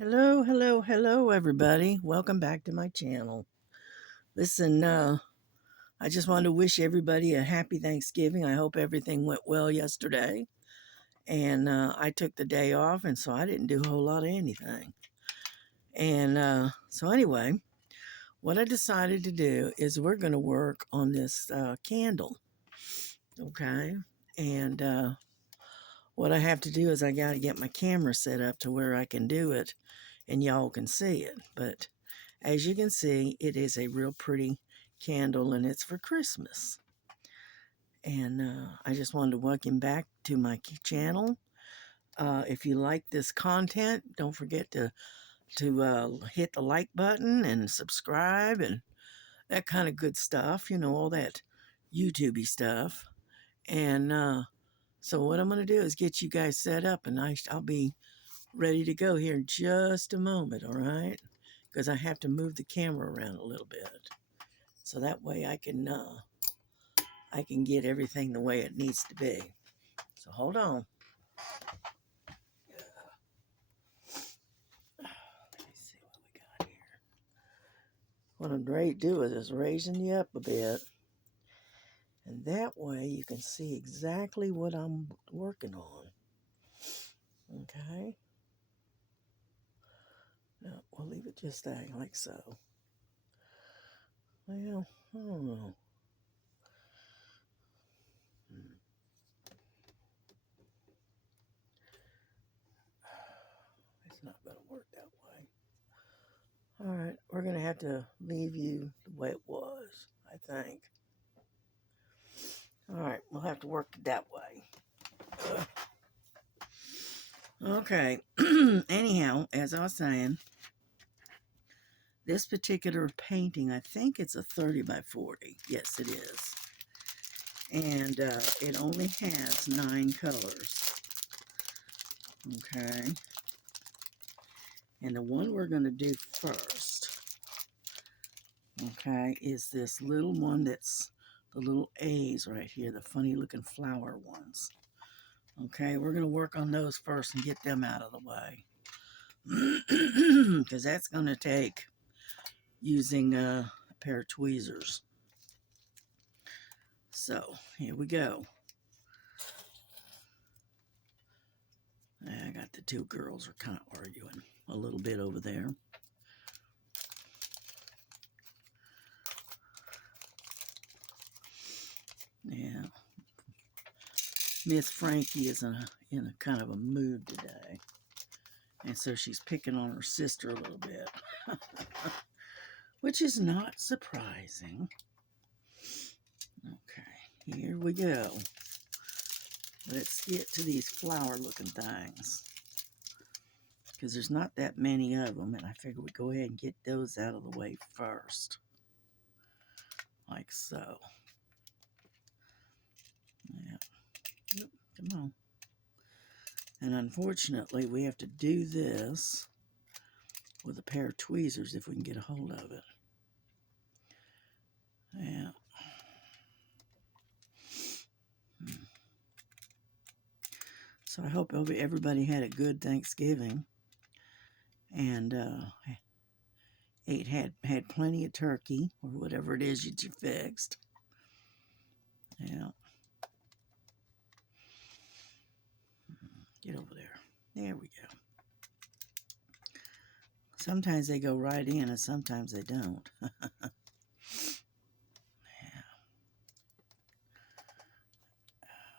Hello, hello, hello, everybody. Welcome back to my channel. Listen, I just wanted to wish everybody a happy Thanksgiving. I hope everything went well yesterday. And I took the day off, and so I didn't do a whole lot of anything. And so, anyway, what I decided to do is we're going to work on this candle. Okay. And what I have to do is I got to get my camera set up to where I can do it and y'all can see it. But as you can see, it is a real pretty candle and it's for Christmas. And I just wanted to welcome back to my channel. If you like this content, don't forget to hit the like button and subscribe and that kind of good stuff. You know, all that YouTubey stuff. And so what I'm going to do is get you guys set up and I'll be ready to go here in just a moment, all right? Because I have to move the camera around a little bit. So that way I can get everything the way it needs to be. So hold on. Let me see what we got here. What I'm ready to do is just raising you up a bit. And that way you can see exactly what I'm working on. Okay? No, we'll leave it just that, like so. Well, I don't know. It's not going to work that way. All right, we're going to have to leave you the way it was, I think. All right, we'll have to work it that way. Okay, anyhow, as I was saying, this particular painting, I think it's a 30 by 40. Yes, it is. And it only has 9 colors. Okay. And the one we're going to do first, okay, is this little one that's the little A's right here, the funny looking flower ones. Okay, we're going to work on those first and get them out of the way. Because that's going to take using a pair of tweezers. So, here we go. I got the two girls are kind of arguing a little bit over there. Yeah. Miss Frankie is in a kind of a mood today. And so she's picking on her sister a little bit. Which is not surprising. Okay, here we go. Let's get to these flower looking things. Because there's not that many of them, and I figure we go ahead and get those out of the way first. Like so. Yeah. Yep, come on. And unfortunately, we have to do this with a pair of tweezers if we can get a hold of it. Yeah. So I hope everybody had a good Thanksgiving and had plenty of turkey or whatever it is that you fixed. Yeah. Get over there. There we go. Sometimes they go right in and sometimes they don't. Yeah.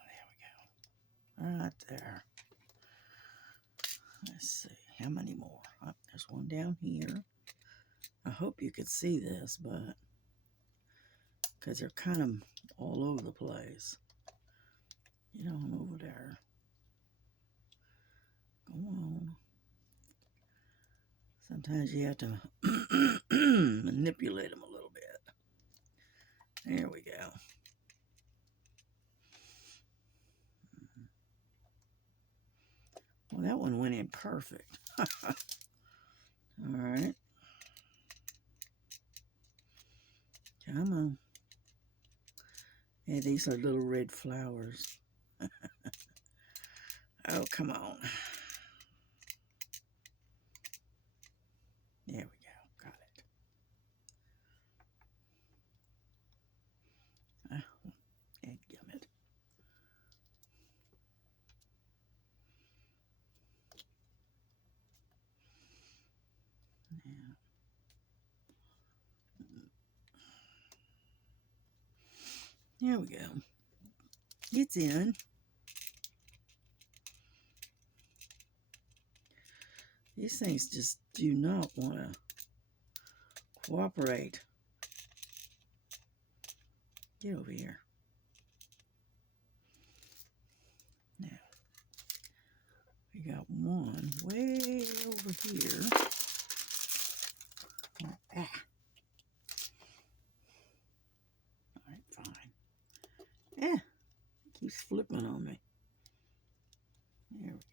There we go. Right there. Let's see. How many more? Oh, there's one down here. I hope you could see this, but because they're kind of all over the place. Get on over there. Go on. Sometimes you have to manipulate them a little bit. There we go. Well, that one went in perfect. All right. Come on. Yeah, these are little red flowers. Oh, come on. There we go. Got it. Dadgummit. Yeah. There we go. It's in. These things just do not want to cooperate. Get over here. Now, we got one way over here. Ah. All right, fine. It keeps flipping on me. There we go.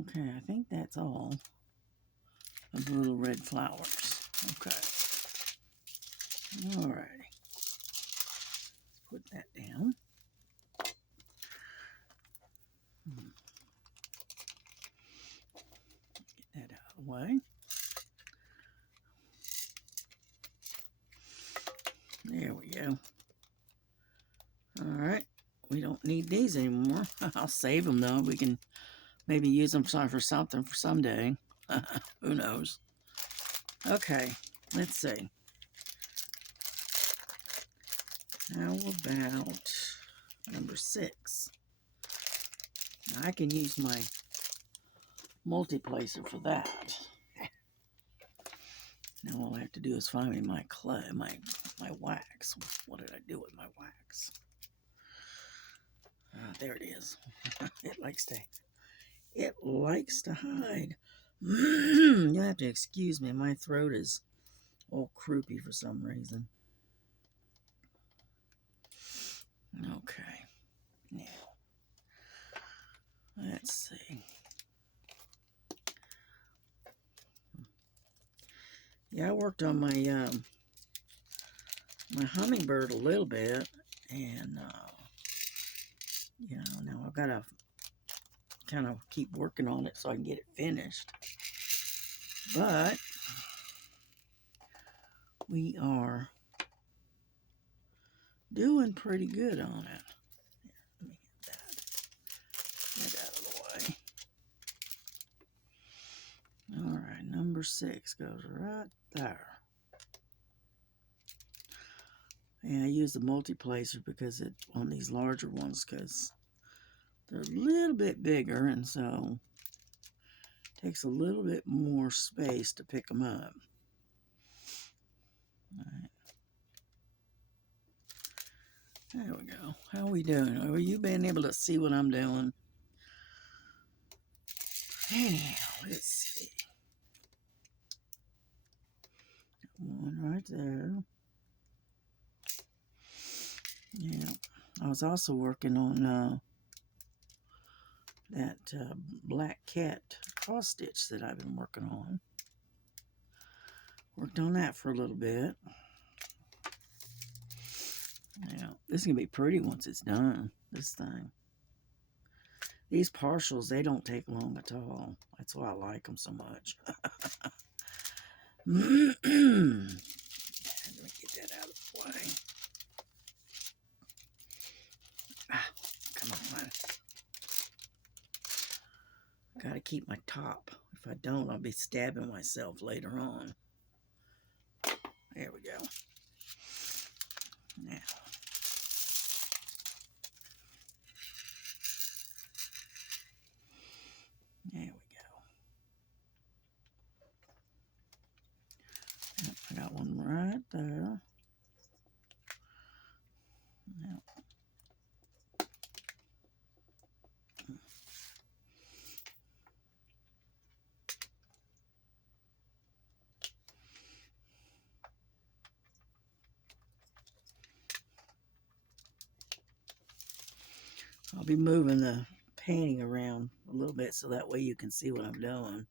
Okay, I think that's all of the little red flowers. Okay. All righty. Let's put that down. Get that out of the way. There we go. All right. We don't need these anymore. I'll save them though. We can maybe use them for something for someday. Who knows? Okay. Let's see. How about number 6? I can use my multiplacer for that. Now all I have to do is find me my clay, my wax. What did I do with my wax? There it is. It likes to hide. You'll have to excuse me. My throat is all croupy for some reason. Okay. Now, let's see. Yeah, I worked on my my hummingbird a little bit, and you know, now I've got to kind of keep working on it so I can get it finished. But we are doing pretty good on it. Here, let me get that out of the way. All right, number 6 goes right there. And I use the multiplacer because on these larger ones because they're a little bit bigger, and so it takes a little bit more space to pick them up. All right. There we go. How are we doing? Are you being able to see what I'm doing? Anyhow, let's see. One right there. Yeah. I was also working on that black cat cross stitch that I've been working on. Worked on that for a little bit. Yeah, this is going to be pretty once it's done, this thing. These partials, they don't take long at all. That's why I like them so much. Let me get that out of the way. Ah, come on. Gotta keep my top. If I don't, I'll be stabbing myself later on. There we go. Now. There we go. Yep, I got one right there. Yep. I'll be moving the painting around a little bit so that way you can see what I'm doing.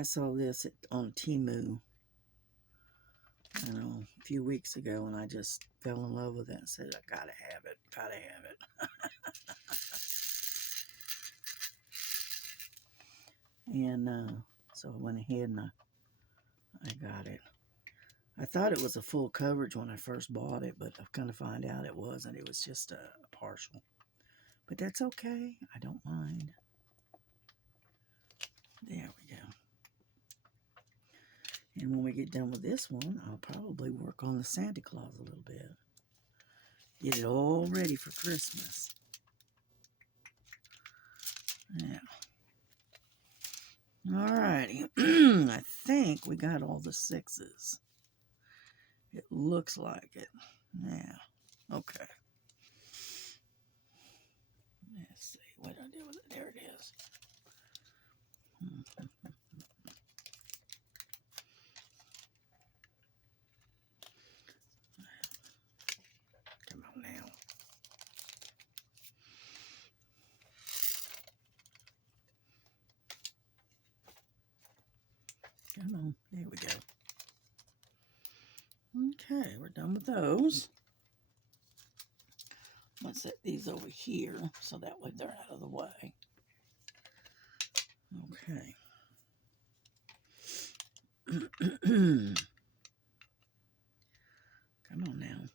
I saw this on Temu, I don't know, a few weeks ago, and I just fell in love with it and said, I gotta have it, gotta have it. And so I went ahead and I got it. I thought it was a full coverage when I first bought it, but I've come to find out it wasn't. It was just a partial. But that's okay. I don't mind. There we go. And when we get done with this one, I'll probably work on the Santa Claus a little bit. Get it all ready for Christmas. Yeah. Alrighty. I think we got all the 6s. It looks like it. Yeah. Okay. Let's see. What did I do with it? There it is. Come on now. Come on. There we go. Okay, we're done with those. Let's set these over here so that way they're out of the way. Okay. Come on now.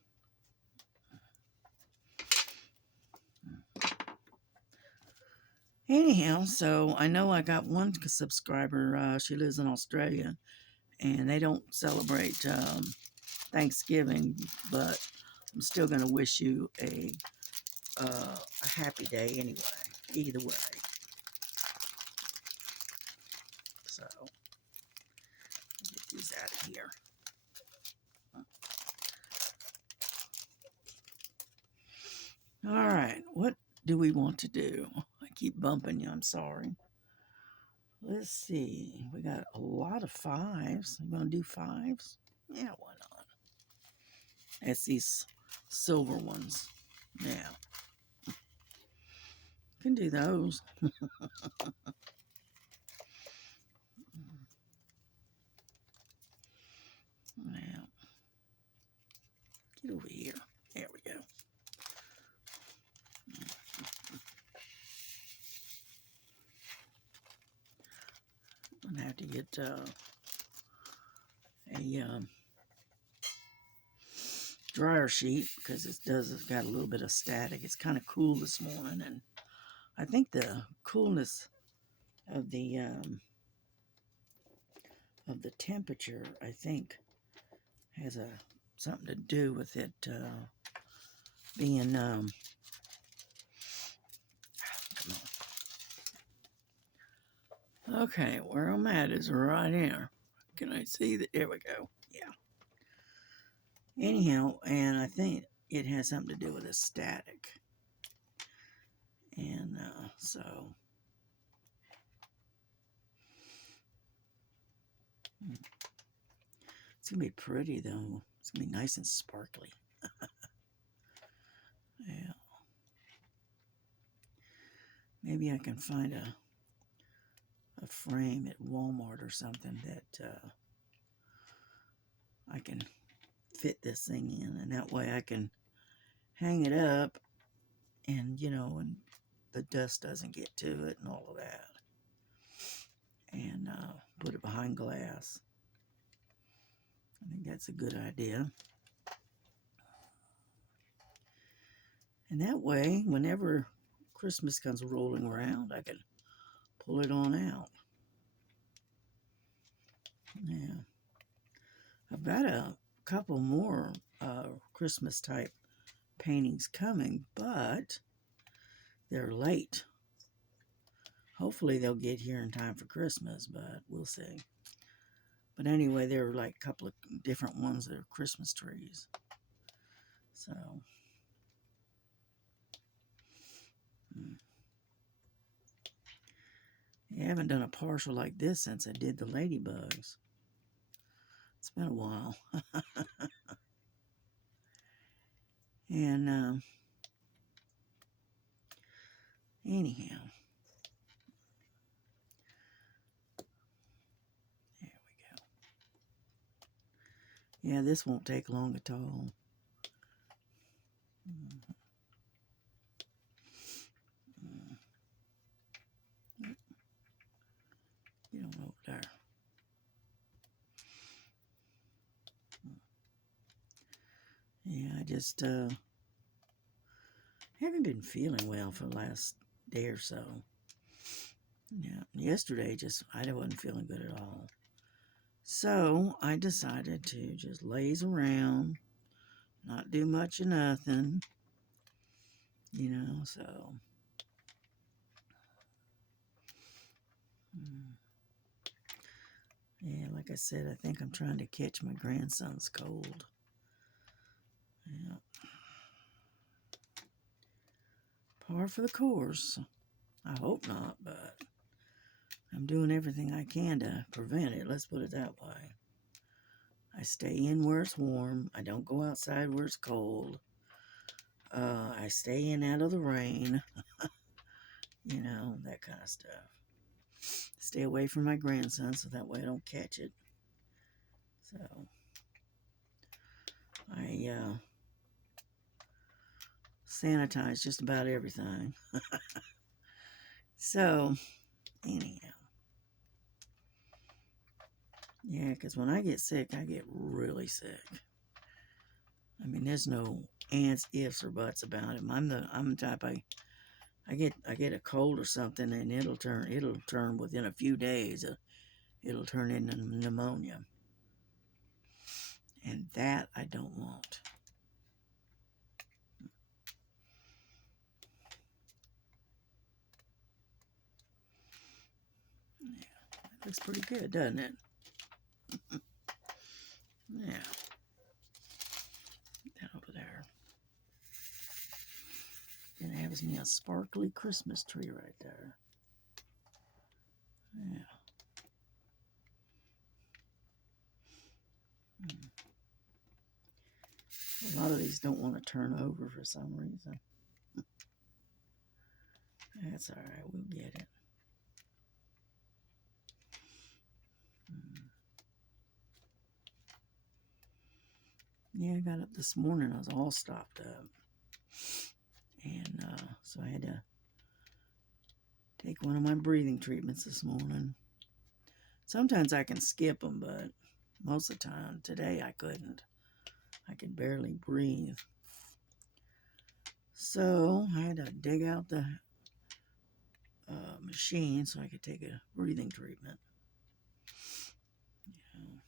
Anyhow, so I know I got one subscriber. She lives in Australia, and they don't celebrate Thanksgiving, but I'm still going to wish you a happy day anyway, either way. So, get these out of here. All right, what do we want to do? I keep bumping you, I'm sorry. Let's see, we got a lot of 5s. You want to do 5s? Yeah, why not? That's these silver ones. Yeah. Can do those. Now, get over here. There we go. I'm gonna have to get a dryer sheet because it's got a little bit of static. It's kind of cool this morning, and I think the coolness of the temperature, I think, has something to do with it being come on. Okay, where I'm at is right here. Can I see that? There we go. Yeah. Anyhow, and I think it has something to do with the static. And so it's going to be pretty, though. It's going to be nice and sparkly. Yeah. Maybe I can find a frame at Walmart or something that I can fit this thing in. And that way I can hang it up and, and the dust doesn't get to it and all of that. And put it behind glass. I think that's a good idea. And that way, whenever Christmas comes rolling around, I can pull it on out. Yeah. I've got a couple more Christmas type paintings coming, but they're late. Hopefully they'll get here in time for Christmas, but we'll see. But anyway, there are like a couple of different ones that are Christmas trees. So, I haven't done a partial like this since I did the ladybugs. It's been a while. And anyhow, Yeah, this won't take long at all. Get on over there. Yeah, I just haven't been feeling well for the last day or so. Yeah, yesterday I wasn't feeling good at all. So I decided to just laze around, not do much of nothing, so. Yeah, like I said, I think I'm trying to catch my grandson's cold. Yeah. Par for the course. I hope not, but I'm doing everything I can to prevent it. Let's put it that way. I stay in where it's warm. I don't go outside where it's cold. I stay in out of the rain. That kind of stuff. Stay away from my grandson so that way I don't catch it. So, I sanitize just about everything. So, anyhow. Yeah, because when I get sick, I get really sick. I mean, there's no ands, ifs, or buts about it. I'm the type I get a cold or something, and it'll turn within a few days. It'll turn into pneumonia, and that I don't want. Yeah, that looks pretty good, doesn't it? Yeah, that over there. And it has me a sparkly Christmas tree right there. Yeah. A lot of these don't want to turn over for some reason. That's all right. We'll get it. Yeah, I got up this morning. I was all stopped up. And so I had to take one of my breathing treatments this morning. Sometimes I can skip them, but most of the time, today I couldn't. I could barely breathe. So I had to dig out the machine so I could take a breathing treatment. Yeah.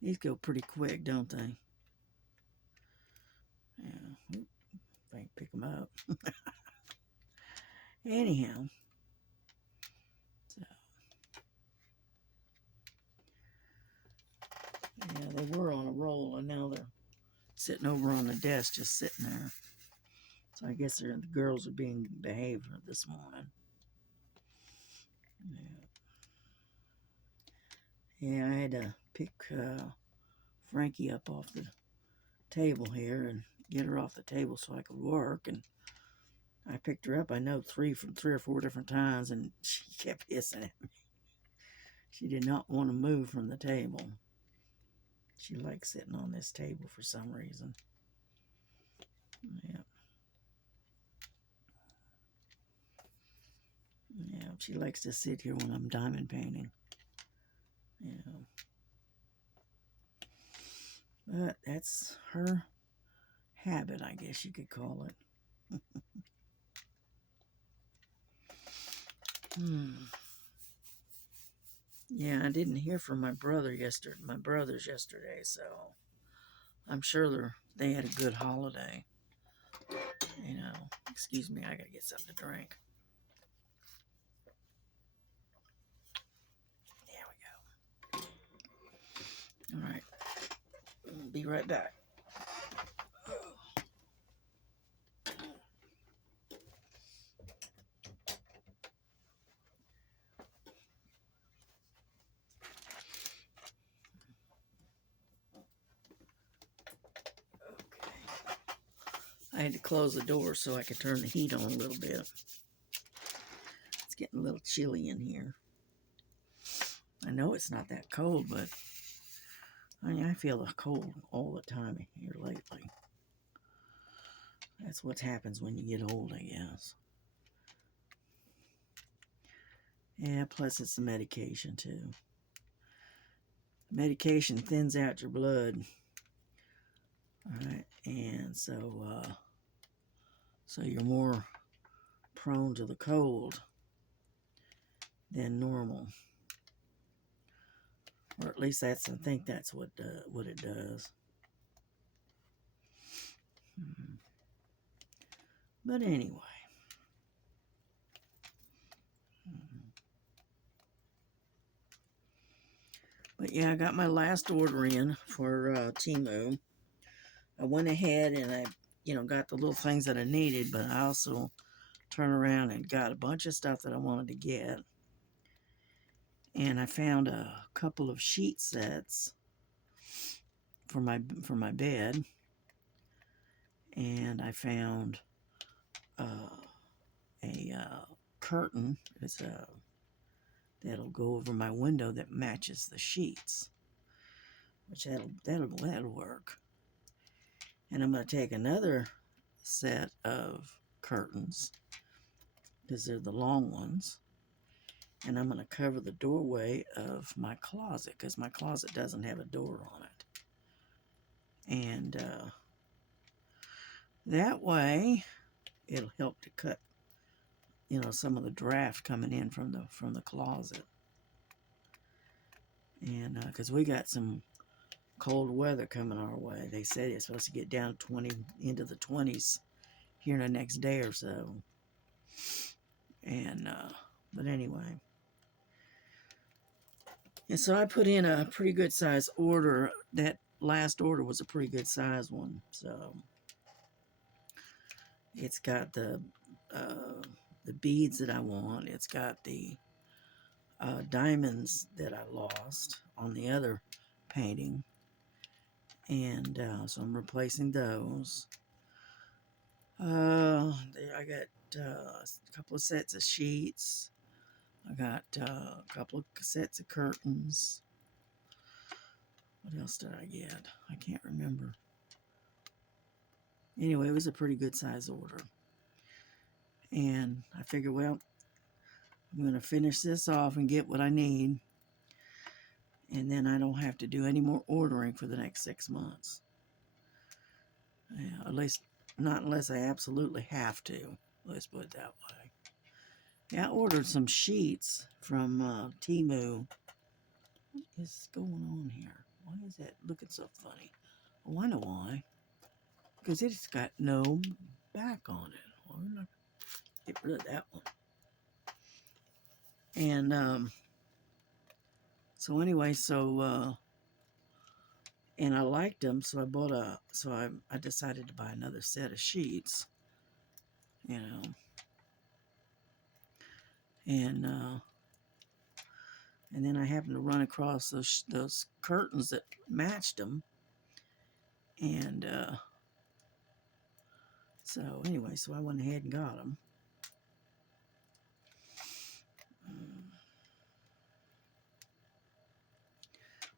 These go pretty quick, don't they? Yeah. Oop, if I can pick them up. Anyhow. So. Yeah, they were on a roll, and now they're sitting over on the desk, just sitting there. So I guess the girls are being behaved this morning. Yeah, I had to pick Frankie up off the table here and get her off the table so I could work. And I picked her up, I know, three or four different times, and she kept hissing at me. She did not want to move from the table. She likes sitting on this table for some reason. Yeah. Yeah, she likes to sit here when I'm diamond painting. Yeah. But that's her habit, I guess you could call it. Yeah, I didn't hear from my brothers yesterday, so I'm sure they had a good holiday. Excuse me, I gotta get something to drink. There we go. All right, I'll be right back. I had to close the door so I could turn the heat on a little bit. It's getting a little chilly in here. I know it's not that cold, but I feel the cold all the time here lately. That's what happens when you get old, I guess. Yeah, plus it's the medication too. Medication thins out your blood. Alright, and so you're more prone to the cold than normal. Or at least I think that's what it does. But anyway. But yeah, I got my last order in for Temu. I went ahead and I, got the little things that I needed, but I also turned around and got a bunch of stuff that I wanted to get. And I found a couple of sheet sets for my bed. And I found a curtain. That'll go over my window that matches the sheets, which that'll work. And I'm going to take another set of curtains, because they're the long ones, and I'm going to cover the doorway of my closet, because my closet doesn't have a door on it. And that way it'll help to cut some of the draft coming in from the closet. And because we got some cold weather coming our way. They said it's supposed to get down into the 20s here in the next day or so. And but anyway, and so I put in a pretty good size order. That last order was a pretty good size one. So it's got the beads that I want. It's got the diamonds that I lost on the other painting. And so I'm replacing those. I got a couple of sets of sheets. I got a couple of sets of curtains. What else did I get? I can't remember. Anyway, it was a pretty good size order. And I figured, well, I'm going to finish this off and get what I need. And then I don't have to do any more ordering for the next 6 months. Yeah, at least not unless I absolutely have to. Let's put it that way. Yeah, I ordered some sheets from Temu. What is going on here? Why is that looking so funny? Oh, I know why. Because it's got no back on it. Well, we're not get rid of that one. And so anyway, and I liked them, so I bought I decided to buy another set of sheets. And then I happened to run across those curtains that matched them. And so anyway, so I went ahead and got them.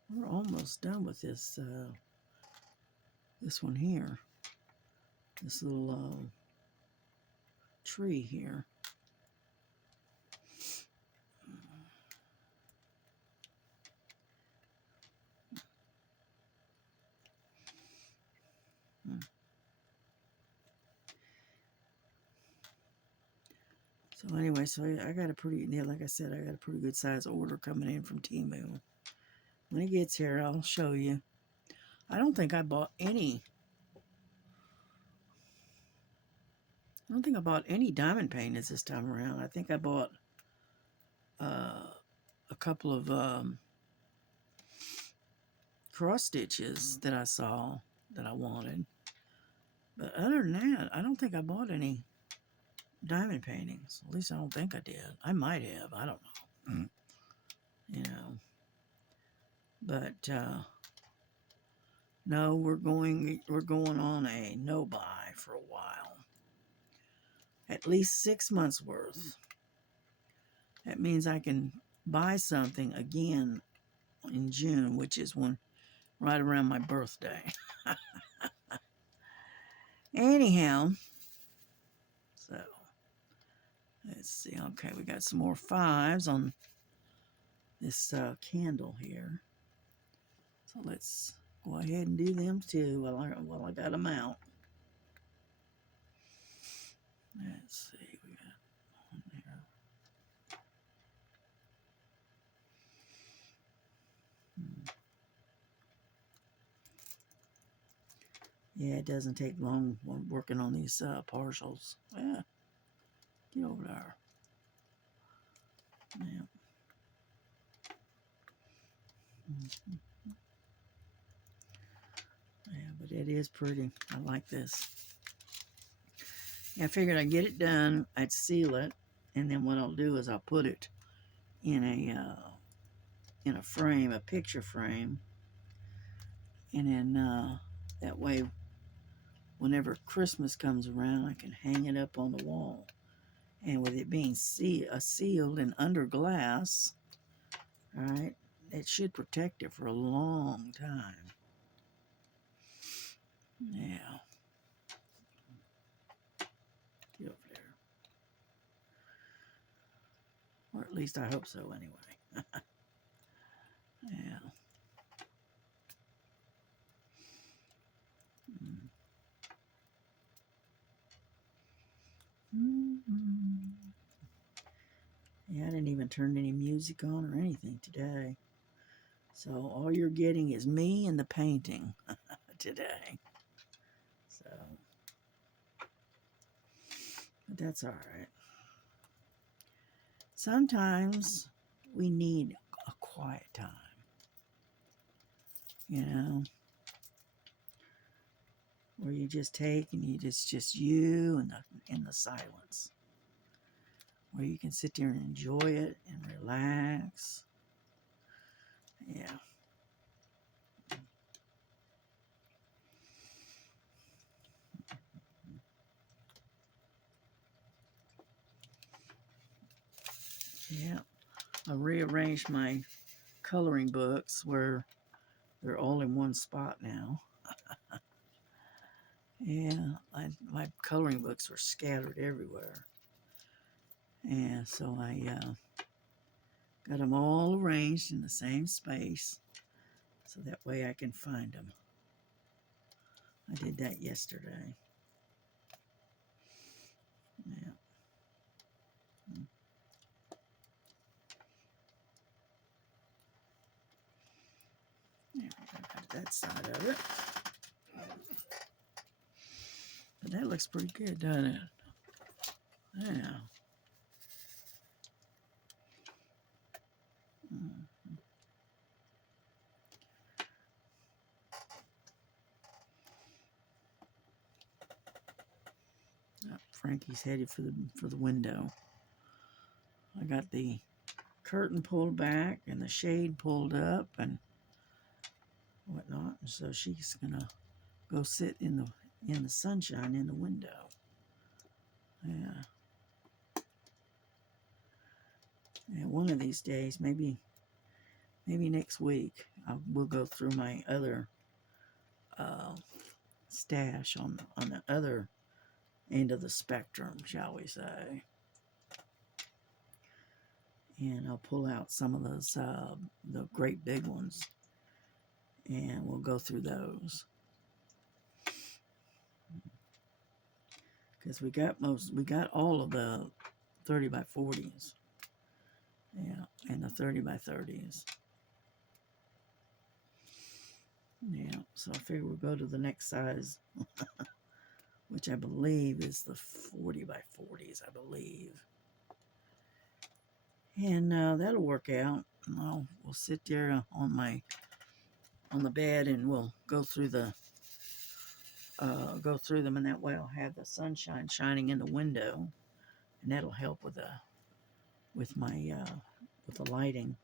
We're almost done with this one here. This little tree here. So anyway, so I got a pretty, like I said, I got a pretty good size order coming in from Temu. When it gets here, I'll show you. I don't think I bought any diamond paintings this time around. I think I bought a couple of cross stitches that I saw that I wanted. But other than that, I don't think I bought any diamond paintings. At least I don't think I did. I might have. I don't know. But no, we're going on a no buy for a while. At least 6 months worth. That means I can buy something again in June, which is right around my birthday. Anyhow, so let's see. Okay, we got some more 5s on this candle here. So let's go ahead and do them too while I got them out. Let's see, we got one there. Yeah, it doesn't take long working on these partials. Yeah, get over there. Yeah. Yeah, but it is pretty. I like this. Yeah, I figured I'd get it done. I'd seal it, and then what I'll do is I'll put it in a frame, a picture frame, and then that way, whenever Christmas comes around, I can hang it up on the wall. And with it being sealed and under glass, all right, it should protect it for a long time. Yeah. Get over there. Or at least I hope so anyway. Yeah. Yeah, I didn't even turn any music on or anything today. So all you're getting is me and the painting today. So, but that's all right. Sometimes we need a quiet time, you know, where you just take and just you and the silence, where you can sit there and enjoy it and relax. Yeah. Yeah. I rearranged my coloring books where they're all in one spot now. Yeah, my coloring books were scattered everywhere. And so I got them all arranged in the same space so that way I can find them. I did that yesterday. Yeah. There we go, got that side of it. But that looks pretty good, doesn't it? Yeah. Oh, Frankie's headed for the window. I got the curtain pulled back and the shade pulled up and whatnot. And so she's gonna go sit in the sunshine in the window. Yeah. And one of these days, maybe next week, we'll go through my other stash on the other end of the spectrum, shall we say. And I'll pull out some of those, the great big ones, and we'll go through those. Because we got all of the 30 by 40s. Yeah, and the 30 by 30s. Yeah, so I figure we'll go to the next size, which I believe is the 40 by 40s, I believe. And that'll work out. We'll sit there on the bed and we'll go through them, and that way I'll have the sunshine shining in the window, and that'll help with the lighting.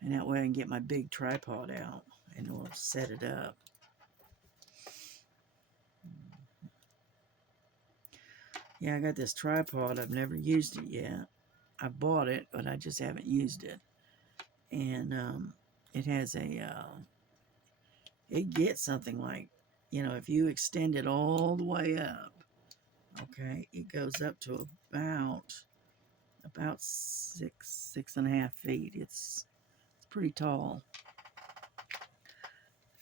And that way I can get my big tripod out and we'll set it up. Yeah, I got this tripod. I've never used it yet. I bought it, but I just haven't used it. And it has it gets something like, if you extend it all the way up, okay, it goes up to about 6.5 feet. It's pretty tall.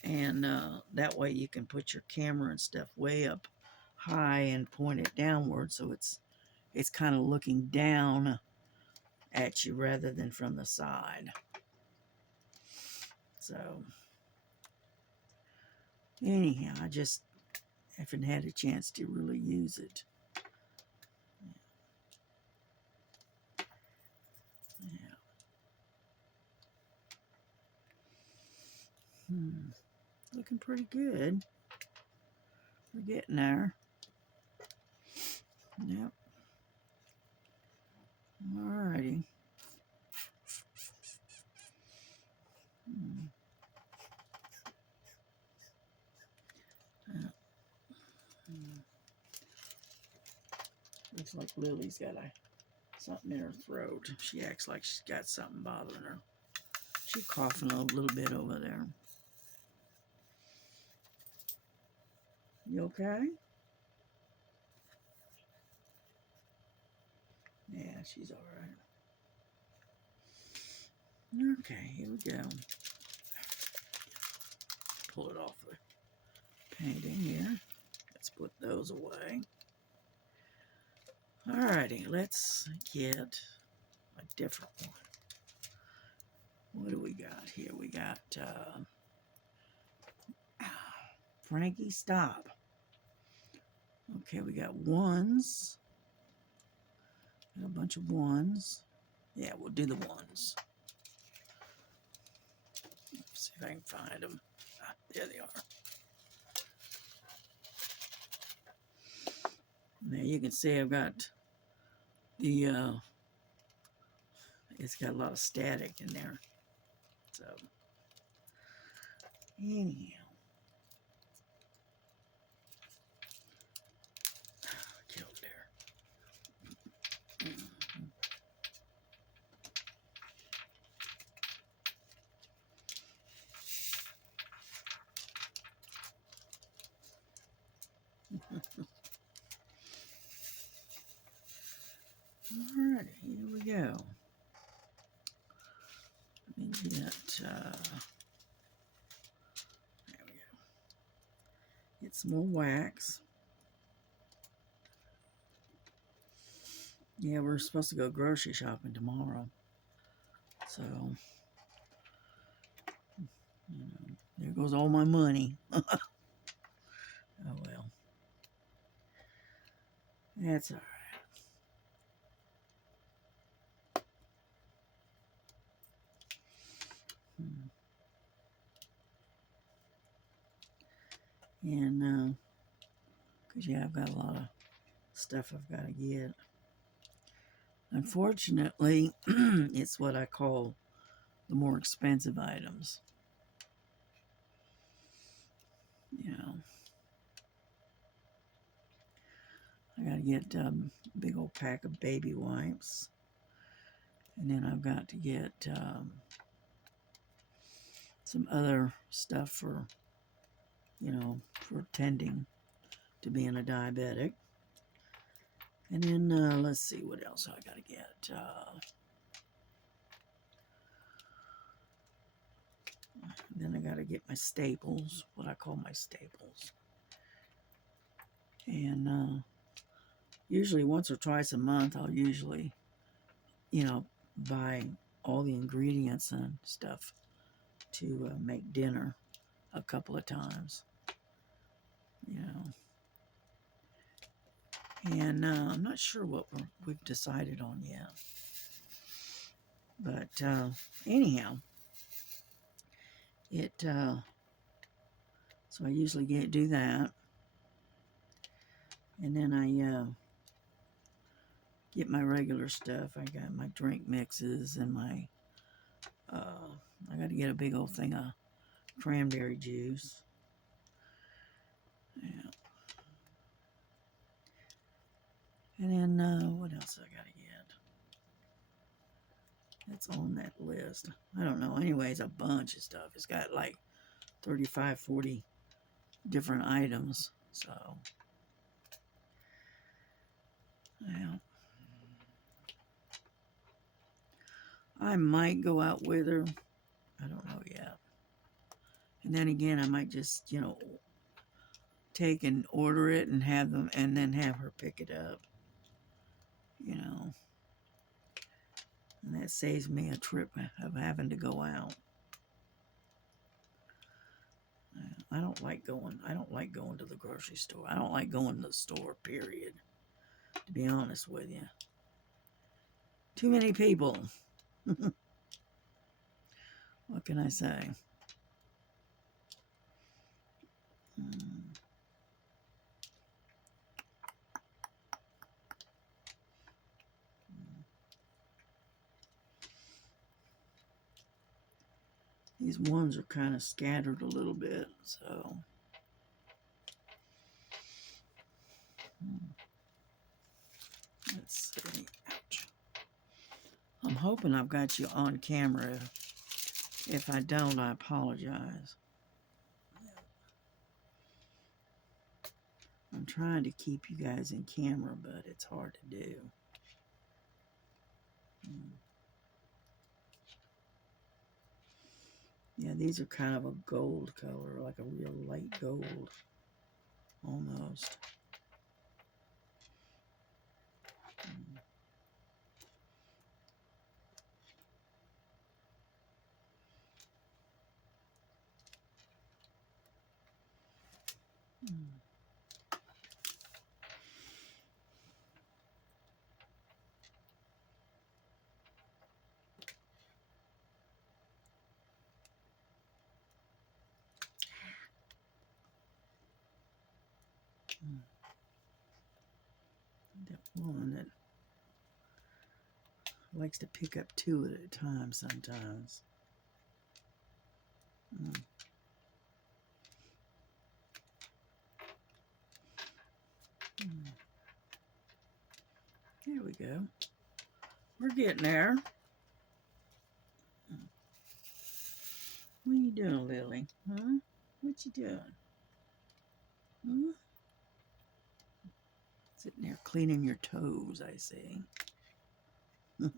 And that way you can put your camera and stuff way up high and point it downward, so it's kind of looking down at you rather than from the side. So anyhow, I just haven't had a chance to really use it. Yeah. Looking pretty good. We're getting there. Yep. Alrighty. Looks like Lily's got something in her throat. She acts like she's got something bothering her. She's coughing a little bit over there. You okay? Yeah, she's all right. Okay, here we go. Pull it off the painting here. Let's put those away. Alrighty, let's get a different one. What do we got here? We got Frankie, stop. Okay, we got ones. Got a bunch of ones. Yeah, we'll do the ones. Let's see if I can find them. Ah, there they are. Now you can see I've got the, it's got a lot of static in there. So, anyhow. Get over there. Alright, here we go. Let me get, there we go. Get some more wax. Yeah, we're supposed to go grocery shopping tomorrow. So, there goes all my money. Oh well. That's alright. And, because, yeah, I've got a lot of stuff I've got to get. Unfortunately, it's what I call the more expensive items. I got to get a big old pack of baby wipes. And then I've got to get some other stuff for, for tending to being a diabetic. And then, let's see what else I got to get. Then I got to get my staples, what I call my staples. And usually once or twice a month, I'll usually, buy all the ingredients and stuff to make dinner a couple of times. And I'm not sure what we've decided on yet. But anyhow, so I usually do that. And then I get my regular stuff. I got my drink mixes and my, I got to get a big old thing of cranberry juice. Yeah. And then, what else I gotta get? That's on that list. I don't know. Anyways, a bunch of stuff. It's got like 35, 40 different items. So, well, I might go out with her. I don't know yet. And then again, I might just, take and order it and have them, and then have her pick it up. And that saves me a trip of having to go out. I don't like going to the grocery store. I don't like going to the store, period. To be honest with you. Too many people. What can I say? These ones are kind of scattered a little bit, so. Let's see. Ouch. I'm hoping I've got you on camera. If I don't, I apologize. I'm trying to keep you guys in camera, but it's hard to do. Yeah, these are kind of a gold color, like a real light gold, almost. That one that likes to pick up two at a time sometimes. Here we go. We're getting there. What are you doing, Lily? Huh? What you doing? Huh? Sitting there cleaning your toes, I see. Yeah.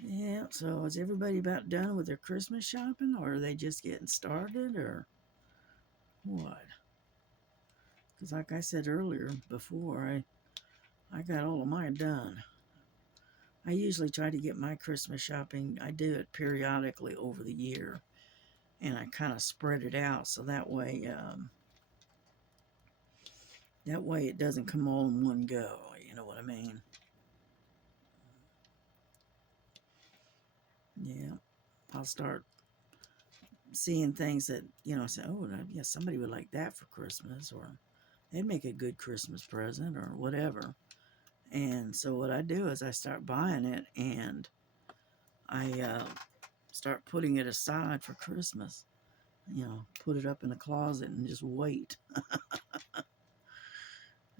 Yeah, so is everybody about done with their Christmas shopping, or are they just getting started, or what? Because like I said earlier, before, I got all of mine done. I usually try to get my Christmas shopping, I do it periodically over the year, and I kind of spread it out, so that way it doesn't come all in one go, you know what I mean? Yeah, I'll start seeing things that, say, oh, yeah, somebody would like that for Christmas, or they'd make a good Christmas present, or whatever. And so what I do is I start buying it, and I start putting it aside for Christmas. Put it up in the closet and just wait.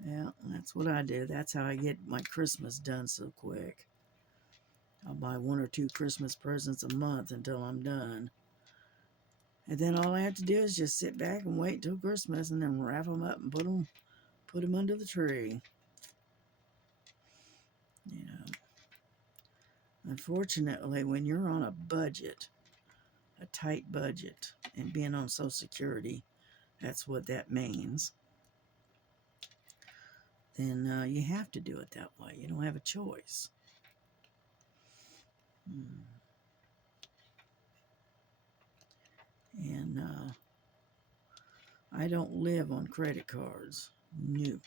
Yeah, that's what I do. That's how I get my Christmas done so quick. I'll buy 1 or 2 Christmas presents a month until I'm done. And then all I have to do is just sit back and wait till Christmas, and then wrap them up and put them under the tree. Unfortunately, when you're on a budget, a tight budget, and being on Social Security, that's what that means, then you have to do it that way. You don't have a choice. And I don't live on credit cards. No.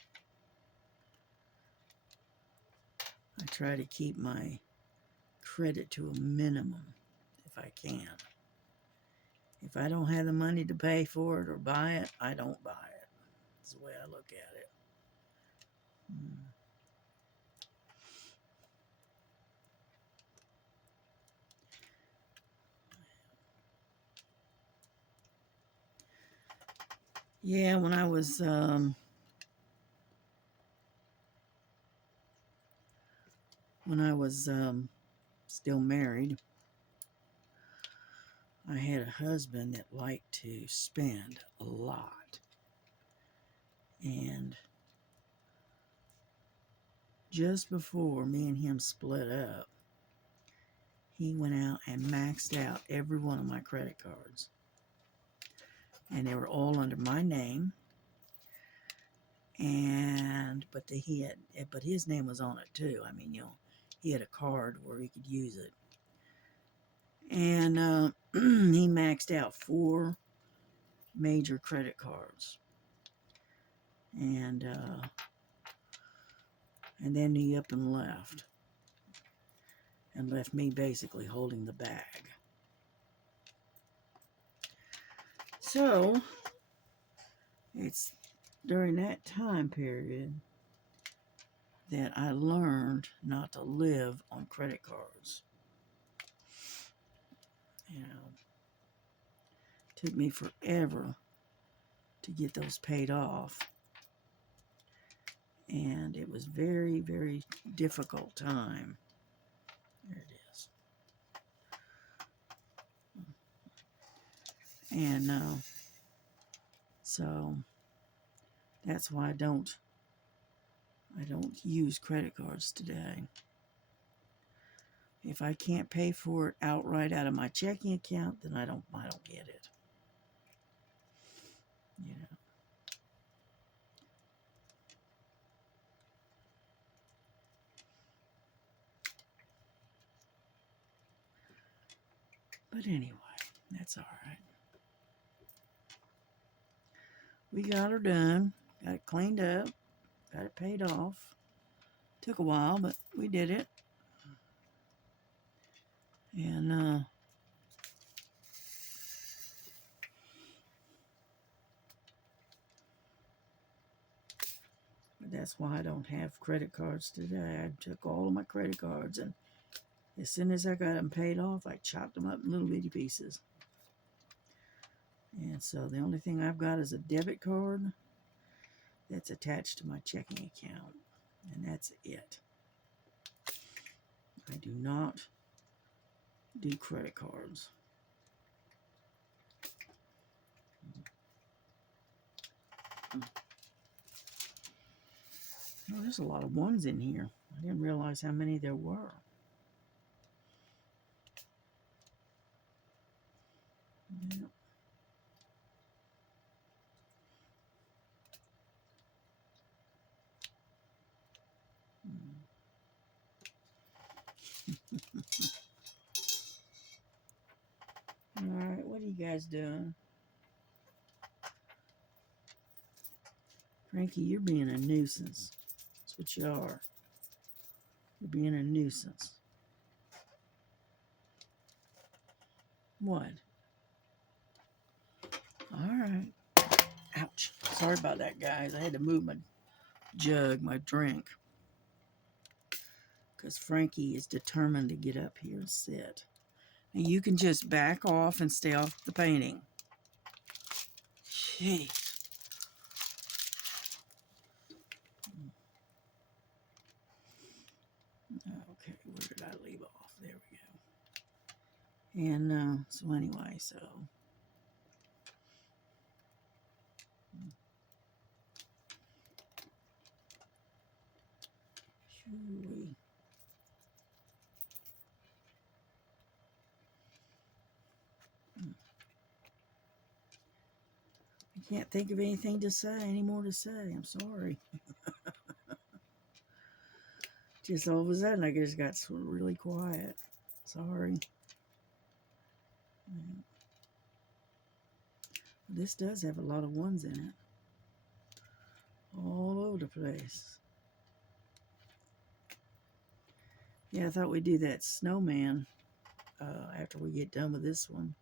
I try to keep my credit to a minimum if I can. If I don't have the money to pay for it or buy it, I don't buy it. That's the way I look at it. Yeah, when I was still married, I had a husband that liked to spend a lot. And just before me and him split up, he went out and maxed out every one of my credit cards. And they were all under my name. And but his name was on it too. I mean, he had a card where he could use it. And he maxed out 4 major credit cards. And then he up and left me basically holding the bag. So it's during that time period that I learned not to live on credit cards. It took me forever to get those paid off. And it was very, very difficult time. There it is. And so that's why I don't use credit cards today. If I can't pay for it outright out of my checking account, then I don't get it. But anyway, that's all right. We got her done, got it cleaned up, got it paid off. Took a while, but we did it. And that's why I don't have credit cards today. I took all of my credit cards, and as soon as I got them paid off, I chopped them up in little bitty pieces. And so the only thing I've got is a debit card that's attached to my checking account, and that's it. I do not do credit cards. Oh, there's a lot of ones in here. I didn't realize how many there were. Yep. All right, what are you guys doing? Frankie, you're being a nuisance. That's what you are. You're being a nuisance. What? All right. Ouch. Sorry about that, guys. I had to move my jug, my drink, because Frankie is determined to get up here and sit. And you can just back off and stay off the painting. Jeez. Okay, where did I leave off? There we go. And so anyway, so I can't think of anything to say, any more to say. I'm sorry. Just all of a sudden, I just got really quiet. Sorry. This does have a lot of ones in it. All over the place. Yeah, I thought we'd do that snowman after we get done with this one.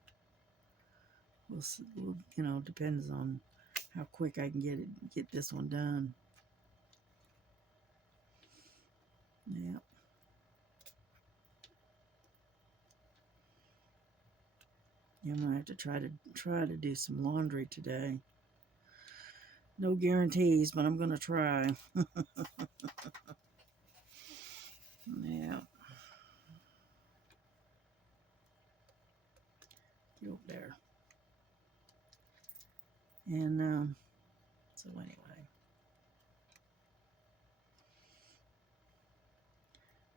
We'll depends on how quick I can get this one done. Yeah. Yeah, I'm gonna have to try to do some laundry today. No guarantees, but I'm going to try. Yeah. Get over there. And so anyway.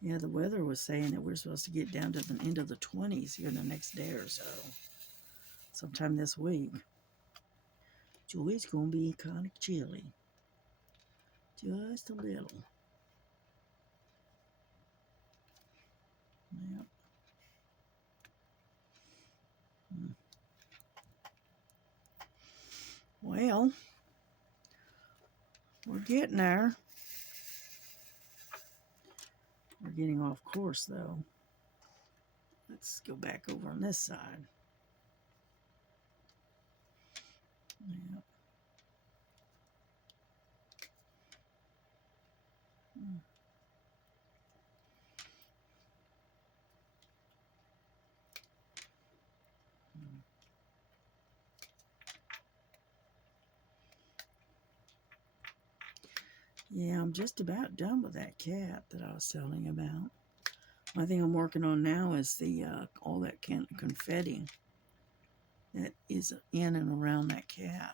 Yeah, the weather was saying that we're supposed to get down to the end of the 20s here in the next day or so. Sometime this week. So it's going to be kind of chilly. Just a little. Yep. Well, we're getting there. We're getting off course, though. Let's go back over on this side. Yep. Yeah, I'm just about done with that cat that I was telling you about. One thing I'm working on now is the all that confetti that is in and around that cat.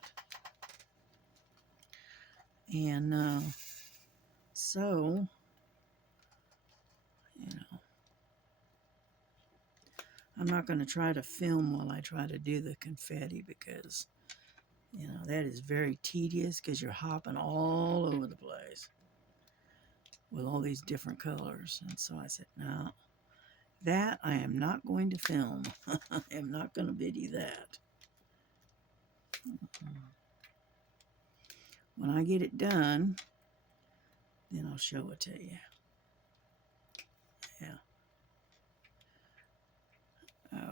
And so, you know, I'm not going to try to film while I try to do the confetti because, you know, that is very tedious because you're hopping all over the place with all these different colors. And so I said, no, that I am not going to film. I am not going to video that. When I get it done, then I'll show it to you. Yeah.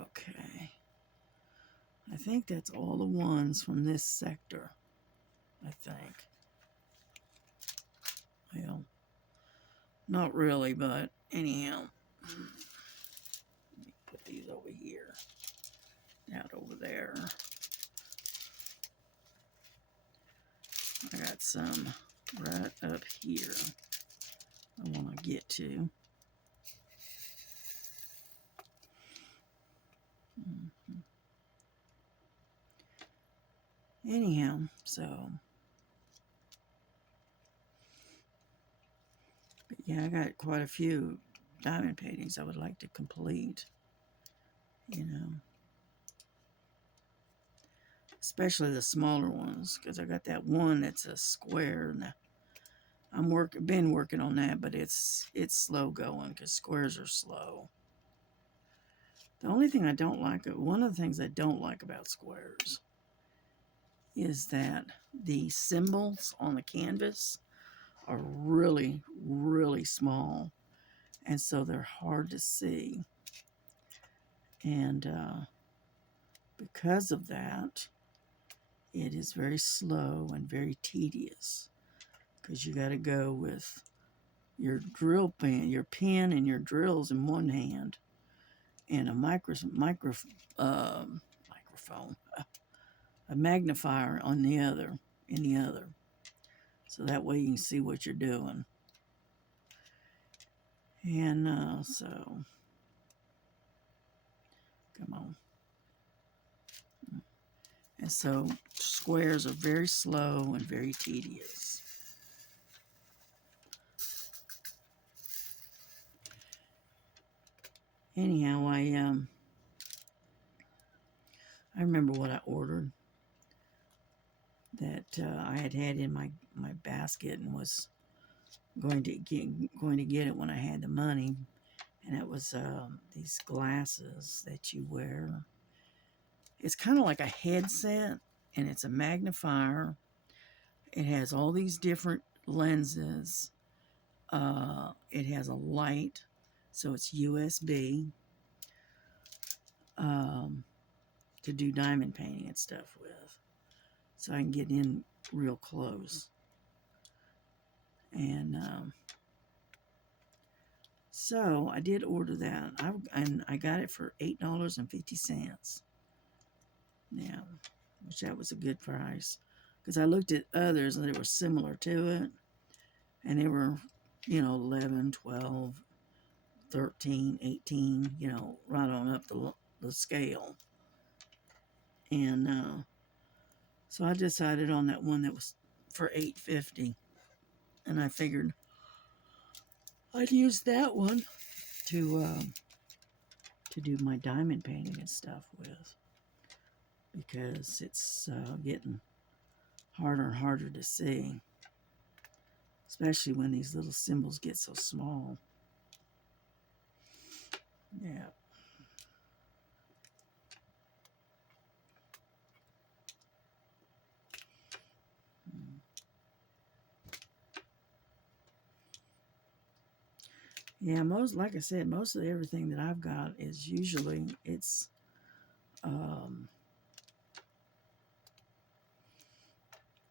Okay. I think that's all the ones from this sector. I think. Well, not really, but anyhow. Let me put these over here. Out over there. I got some right up here I want to get to. Anyhow, so. But yeah, I got quite a few diamond paintings I would like to complete. You know. Especially the smaller ones, because I got that one that's a square. And been working on that, but it's slow going because squares are slow. The only thing I don't like, one of the things I don't like about squares is that the symbols on the canvas are really, really small, and so they're hard to see. And because of that, it is very slow and very tedious because you got to go with your drill pen, your pen and your drills in one hand, and a microphone, a magnifier on the other, in the other. So that way you can see what you're doing. And so, come on. And so squares are very slow and very tedious. Anyhow, I remember what I ordered that I had in my basket and was going to get it when I had the money, and it was these glasses that you wear. It's kind of like a headset, and it's a magnifier. It has all these different lenses. It has a light, so it's USB to do diamond painting and stuff with. So I can get in real close. And so I did order that. And I got it for $8.50. Yeah, which that was a good price. because I looked at others that were similar to it, and they were, 11, 12, 13, 18, right on up the scale. And so I decided on that one that was for $8.50, and I figured I'd use that one to do my diamond painting and stuff with, because it's getting harder and harder to see, especially when these little symbols get so small. Yeah. Yeah, like I said, most of everything that I've got is usually, it's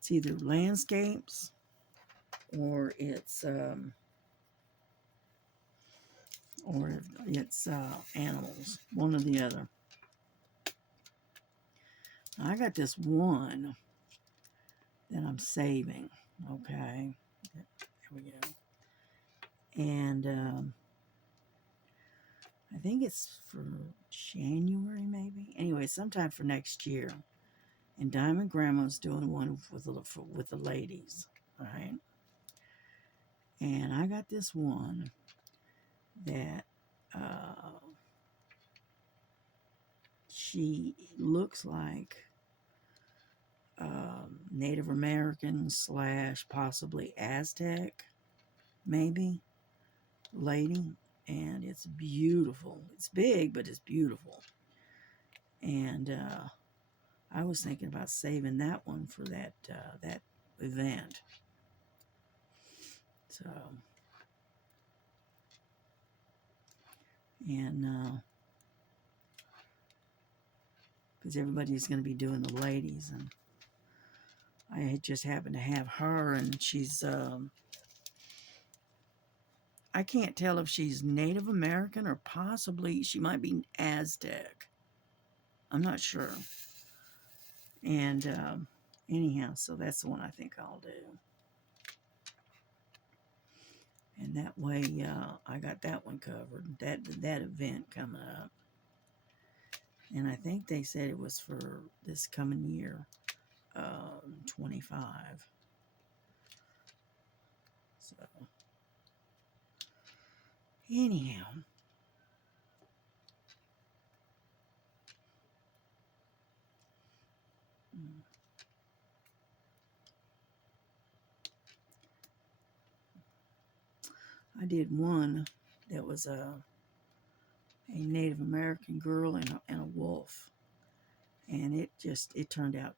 either landscapes or it's animals, one or the other. I got this one that I'm saving. Okay, there we go. And I think it's for January, maybe. Anyway, sometime for next year. And Diamond Grandma's doing one with the ladies, right? And I got this one that she looks like Native American / possibly Aztec, maybe, lady. And it's beautiful. It's big, but it's beautiful. And I was thinking about saving that one for that event. So, and because everybody's going to be doing the ladies, and I just happen to have her, and she's I can't tell if she's Native American or possibly she might be Aztec. I'm not sure. And anyhow, so that's the one I think I'll do. And that way, I got that one covered. That event coming up. And I think they said it was for this coming year, 25. So, anyhow. I did one that was a Native American girl and a wolf. And it turned out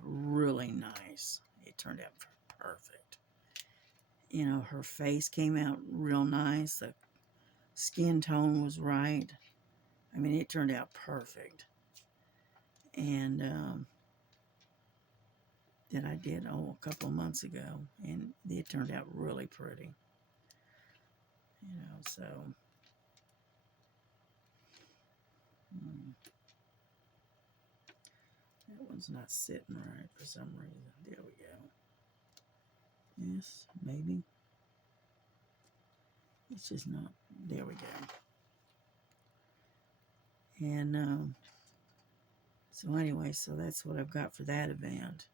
really nice. It turned out perfect. Her face came out real nice. The skin tone was right. I mean, it turned out perfect. And that I did, a couple of months ago. And it turned out really pretty. So... that one's not sitting right for some reason. There we go. Yes, maybe. It's just not. There we go. And so anyway, so that's what I've got for that event.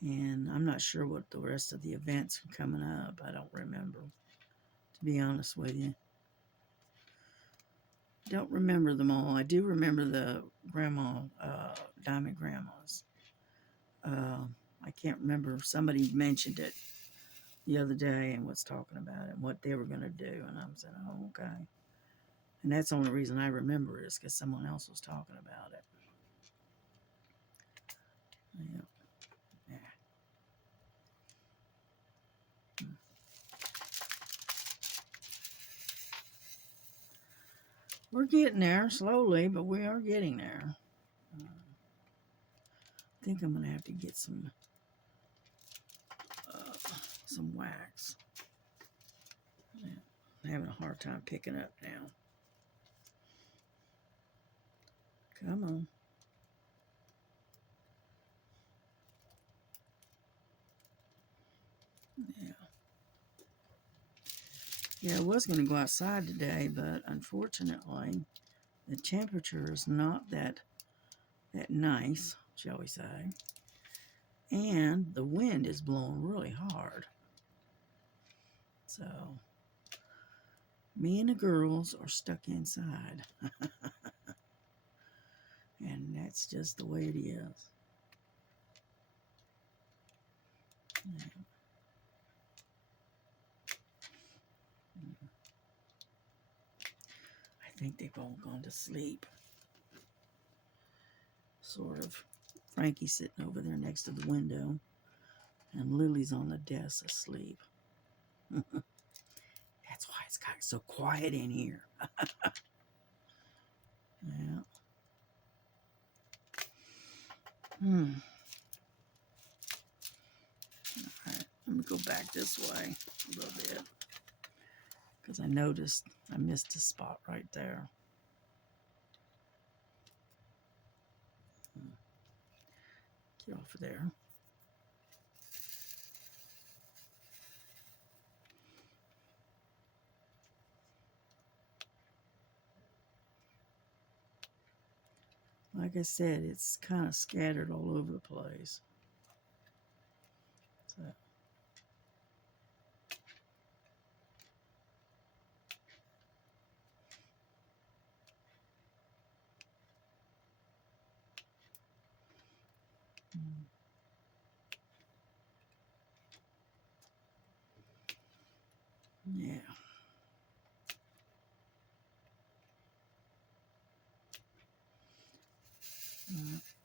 And I'm not sure what the rest of the events are coming up. I don't remember, to be honest with you. Don't remember them all. I do remember the Diamond Grandmas. I can't remember. Somebody mentioned it the other day and was talking about it and what they were going to do. And I said, oh, okay. And that's the only reason I remember it, is because someone else was talking about it. Yeah. We're getting there slowly, but we are getting there. I think I'm going to have to get some wax. Yeah, I'm having a hard time picking up now. Come on. Yeah. Yeah, I was going to go outside today, but unfortunately, the temperature is not that nice, shall we say. And the wind is blowing really hard. So, me and the girls are stuck inside. And that's just the way it is. Yeah. I think they've all gone to sleep. Sort of. Frankie's sitting over there next to the window, and Lily's on the desk asleep. That's why it's got so quiet in here. Yeah. Hmm. All right. Let me go back this way a little bit, because I noticed I missed a spot right there. Get off of there. Like I said, it's kind of scattered all over the place. So, yeah.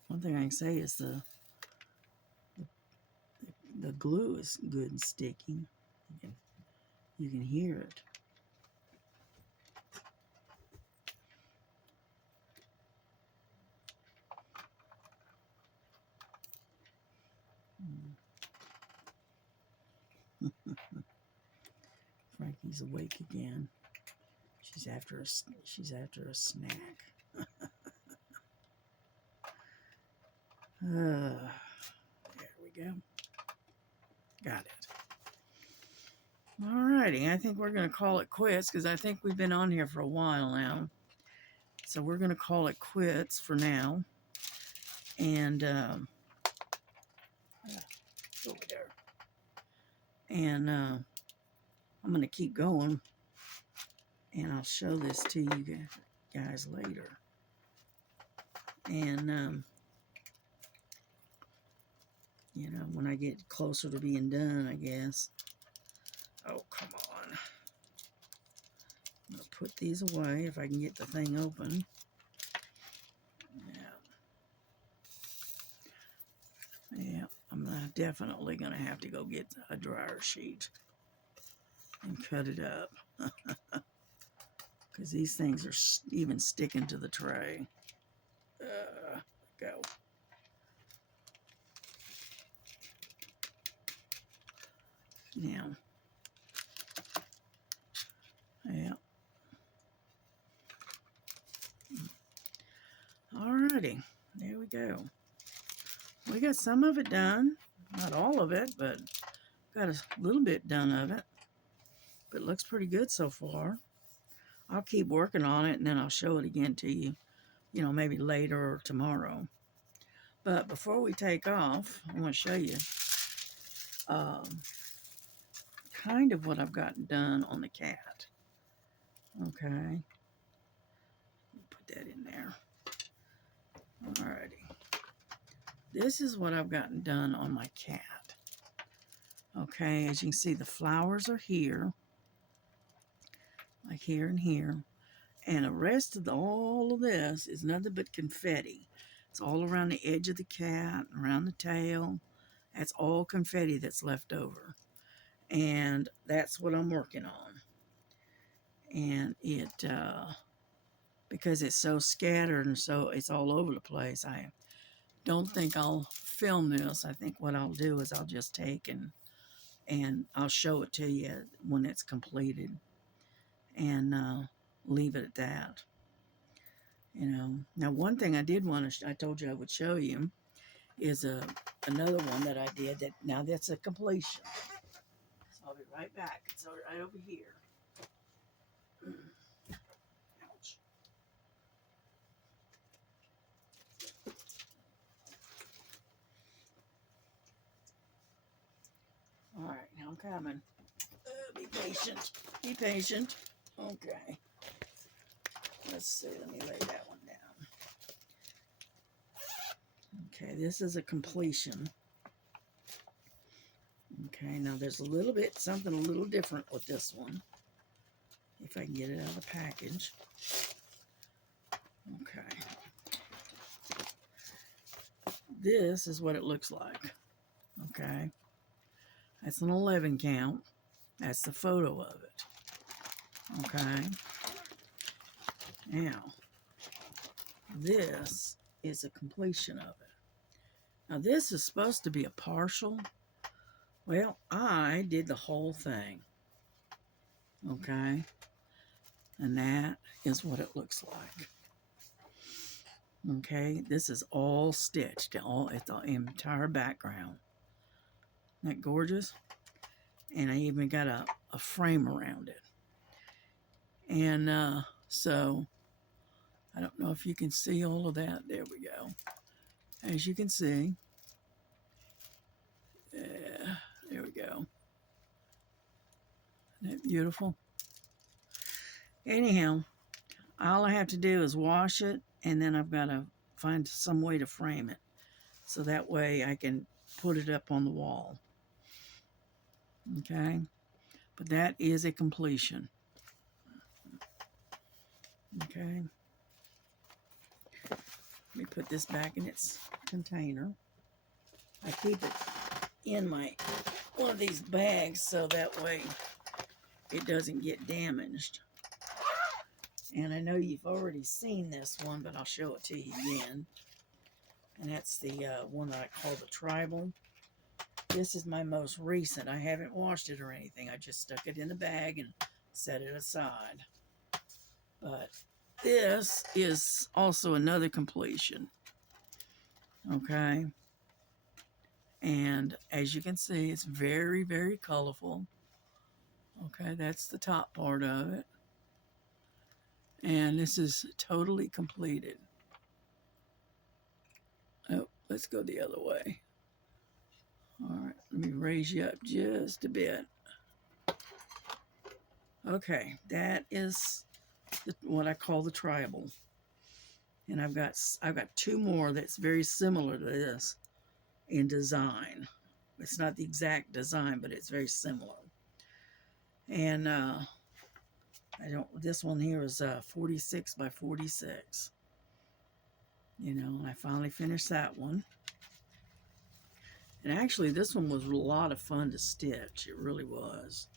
One thing I can say is the glue is good and sticky. You can hear it. Frankie's awake again. She's after a snack. There we go. Got it. Alrighty, I think we're going to call it quits because I think we've been on here for a while now. So we're going to call it quits for now. And over there. And I'm going to keep going. And I'll show this to you guys later. And you know, when I get closer to being done, I guess. Oh, come on. I'm going to put these away if I can get the thing open. Yeah, I'm definitely going to have to go get a dryer sheet and cut it up. Because these things are even sticking to the tray. Go. Yeah. Yeah. Alrighty. There we go. We got some of it done. Not all of it, but got a little bit done of it. But it looks pretty good so far. I'll keep working on it and then I'll show it again to you, you know, maybe later or tomorrow. But before we take off, I want to show you kind of what I've gotten done on the cat. Okay. Put that in there. Alrighty. This is what I've gotten done on my cat. Okay, as you can see, the flowers are here. Like here and here. And the rest of all of this is nothing but confetti. It's all around the edge of the cat, around the tail. That's all confetti that's left over. And that's what I'm working on. And it, because it's so scattered and so it's all over the place, I don't think I'll film this. I think what I'll do is I'll just take and I'll show it to you when it's completed. And leave it at that. You know, now one thing I did want to, I told you I would show you, is another one that I did that now that's a completion. I'll be right back. It's right over here. Ouch. All right, now I'm coming. Be patient. Be patient. Okay. Let's see. Let me lay that one down. Okay, this is a completion. Okay, now there's a little bit, something a little different with this one. If I can get it out of the package. Okay. This is what it looks like. Okay. That's an 11 count. That's the photo of it. Okay. Now, this is a completion of it. Now, this is supposed to be a partial. Well, I did the whole thing. Okay. And that is what it looks like. Okay. This is all stitched. It's the entire background. Isn't that gorgeous? And I even got a frame around it. And so, I don't know if you can see all of that. There we go. As you can see, there we go. Isn't that beautiful? Anyhow, all I have to do is wash it, and then I've got to find some way to frame it. So that way I can put it up on the wall. Okay? But that is a completion. Okay? Let me put this back in its container. I keep it in one of these bags so that way it doesn't get damaged. And I know you've already seen this one, but I'll show it to you again. And that's the one that I call the Tribal. This is my most recent. I haven't washed it or anything. I just stuck it in the bag and set it aside. But this is also another completion. Okay. And as you can see, it's very, very colorful. Okay, that's the top part of it. And this is totally completed. Oh, let's go the other way. All right, let me raise you up just a bit. Okay, that is what I call the Tribal. And I've got two more that's very similar to this in design. It's not the exact design, but it's very similar. And this one here is 46 by 46. You know, and I finally finished that one. And actually, this one was a lot of fun to stitch. It really was.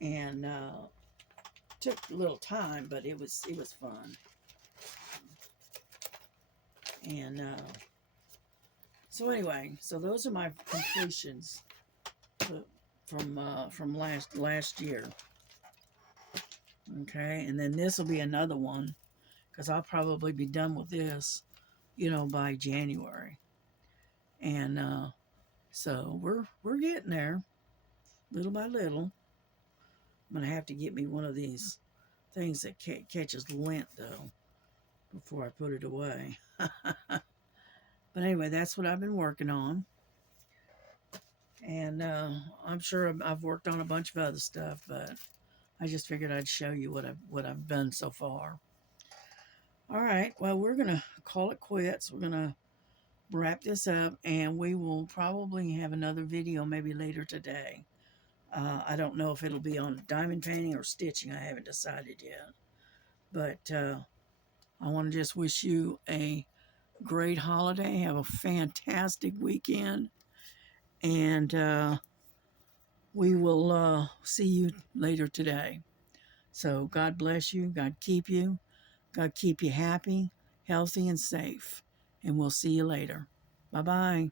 And took a little time, but it was fun. And so anyway, so those are my completions from last year. Okay, and then this will be another one, because I'll probably be done with this, you know, by January. And so we're getting there, little by little. I'm gonna have to get me one of these things that catches lint though, before I put it away. But anyway, that's what I've been working on. And I'm sure I've worked on a bunch of other stuff, but I just figured I'd show you what I've done so far. All right, well, we're gonna call it quits. We're gonna wrap this up, and we will probably have another video maybe later today. I don't know if it'll be on diamond painting or stitching. I haven't decided yet. But I want to just wish you a great holiday. Have a fantastic weekend. And we will see you later today. So God bless you. God keep you. God keep you happy, healthy, and safe. And we'll see you later. Bye-bye.